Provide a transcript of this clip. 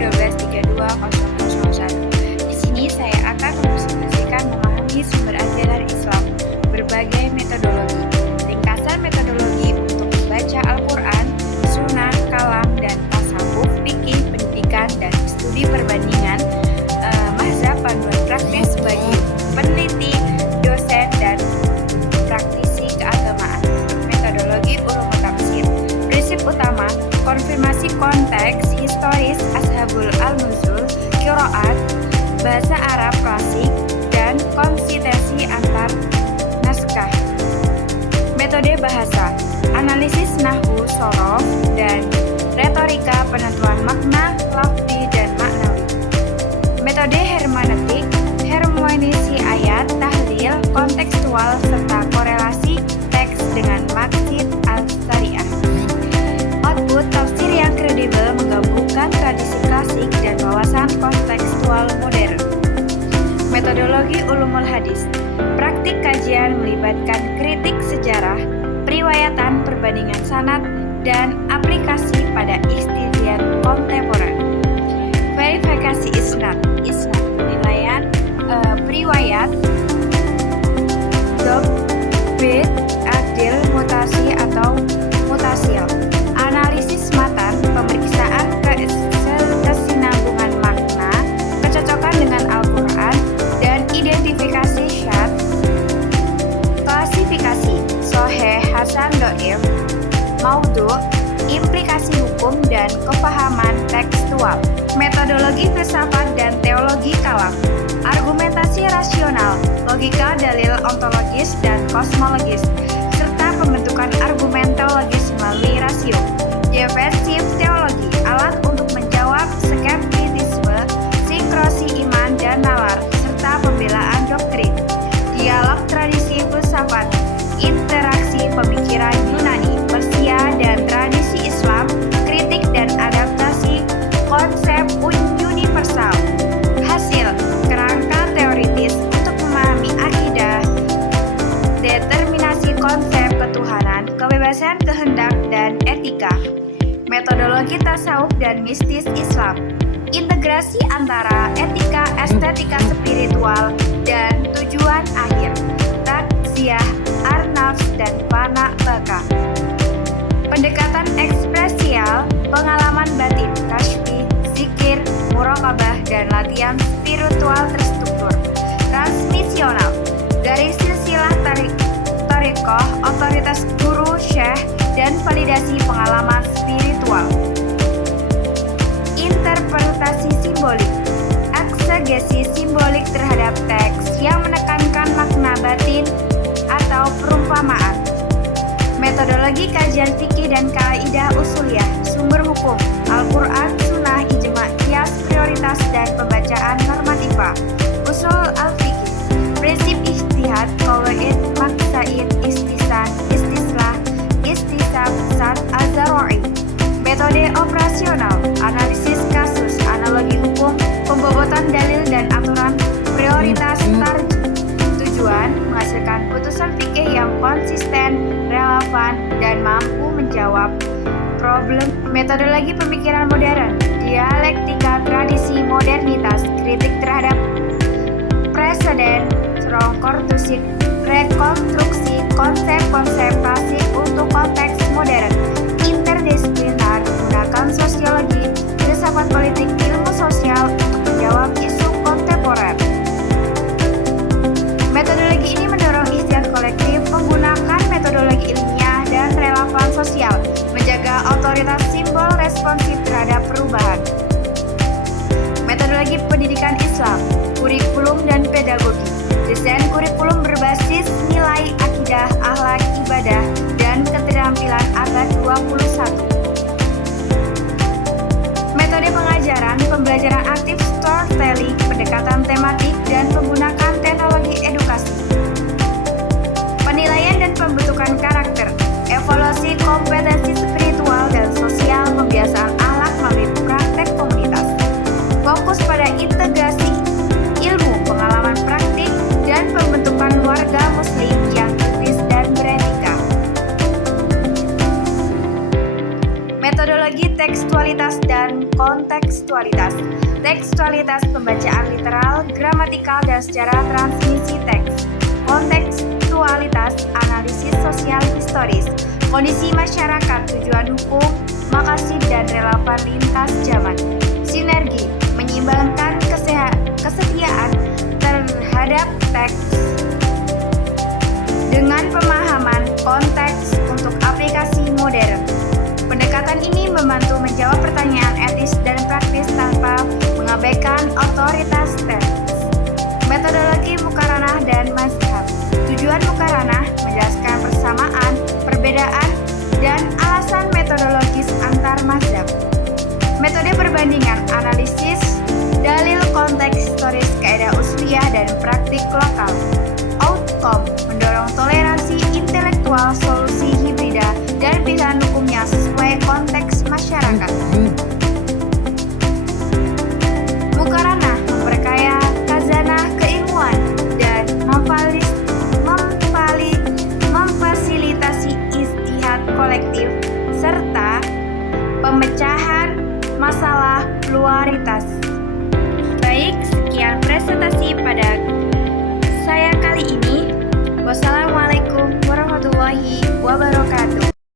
12320001. Di sini saya akan mendiskusikan memahami sumber ajaran Islam, berbagai metodologi. Ringkasan metodologi untuk membaca Al-Quran, Sunnah, Kalam, dan Tasawuf, fikih, pendidikan, dan studi perbandingan, mazhab panduan praktis bagi peneliti, dosen, dan praktisi keagamaan. Metodologi ulumul tafsir. Prinsip utama, konfirmasi konteks historis ashabul al-nuzul, qiraat, bahasa Arab klasik, dan konsistensi antar naskah. Metode bahasa, analisis nahwu, shorof, dan retorika, penentuan makna, lafzi, dan maknawi. Metode hermeneutik, hermeneusi ayat, tahlil, kontekstual, serta korelasi teks dengan maqsid al-syariah. Output, tafsir yang kredibel menggabungkan tradisi klasik dan wawasan kontekstual modern. Metodologi ulumul hadis, praktik kajian melibatkan kritik sejarah, periwayatan, perbandingan sanad, dan aplikasi pada istihad kontemporer. Verifikasi isnad, penilaian periwayat, dhobt, bit, adil, mutasi atau mutasil. Analisis matan, pemeriksaan kesinambungan makna, kecocokan dengan Al-Quran, dan identifikasi syad. Klasifikasi, sahih, hasan, dhaif, maudhu, implikasi hukum, dan kefahaman tekstual. Metodologi filsafat dan teologi kalam, argumentasi rasional, logika, dalil ontologis dan kosmologis, serta pembentukan argumen teologis melalui rasio. Defensif teologi, alat untuk menjawab skeptisisme, sinkrosi iman dan nalar, serta pembelaan doktrin. Dialog tradisi filsafat, interaksi pemikiran Yunani, Persia, dan tradisi Islam, kritik dan adaptasi konsep universal. Hasil, kerangka teoritis untuk memahami akidah, determinasi konsep ketuhanan, kebebasan kehendak, dan etika. Metodologi tasawuf dan mistis Islam, integrasi antara etika, estetika spiritual, dan tujuan akhir, takziah, ar-nafs, dan fana baka. Pendekatan ekspresial, pengalaman batin, kasyfi, zikir, muraqabah, dan latihan spiritual terstruktur. Transmisional, garis silsilah tariqah, otoritas guru, syekh, dan validasi pengalaman spiritual. Interpretasi simbolik, eksegesi simbolik terhadap teks yang menekankan makna batin atau perumpamaan. Metodologi kajian fikih dan kaidah usuliyah, sumber hukum, Al-Quran, Sunnah, ijma, qiyas, prioritas, dan pembacaan normativa. Usul al-fikih, prinsip ijtihad, qawaid, maqsaid, istisan, istislah, istisab, sad, az-zar'i. Metode operasional, analisis kasus, analogi hukum, pembobotan dalil dan aturan, prioritas tarjih. Tujuan, menghasilkan putusan fikih yang konsisten, relevan, dan mampu menjawab problem. Metodologi pemikiran modern, dialektika tradisi modernitas, kritik terhadap preseden, rekonstruksi konsep-konsep klasik untuk konteks modern, interdisiplinar, menggunakan sosiologi, filsafat politik, ilmu sosial untuk menjawab isu kontemporer. Metodologi ini mendorong ijtihad kolektif, menggunakan metodologi ilmiah dan relevan sosial, menjaga otoritas simbol responsif terhadap perubahan. Metodologi pendidikan Islam, kurikulum dan pedagogi, desain kurikulum berbasis nilai akidah, akhlak, ibadah, kontekstualitas. Tekstualitas pembacaan literal, gramatikal, dan secara transmisi teks. Kontekstualitas analisis sosial historis, kondisi masyarakat, tujuan hukum, makasih dan relevan lintas zaman. Sinergi menyeimbangkan kesetiaan terhadap teks dengan pemahaman konteks untuk aplikasi modern. Pendekatan ini membantu menjawab pertanyaan etis dan praktis tanpa mengabaikan otoritas teks. Metodologi mukaranah dan mazhab. Tujuan mukaranah menjelaskan persamaan, perbedaan, dan alasan metodologis antar mazhab. Metode perbandingan, analisis, dalil konteks historis, kaidah usliyah, dan praktik lokal. Outcome mendorong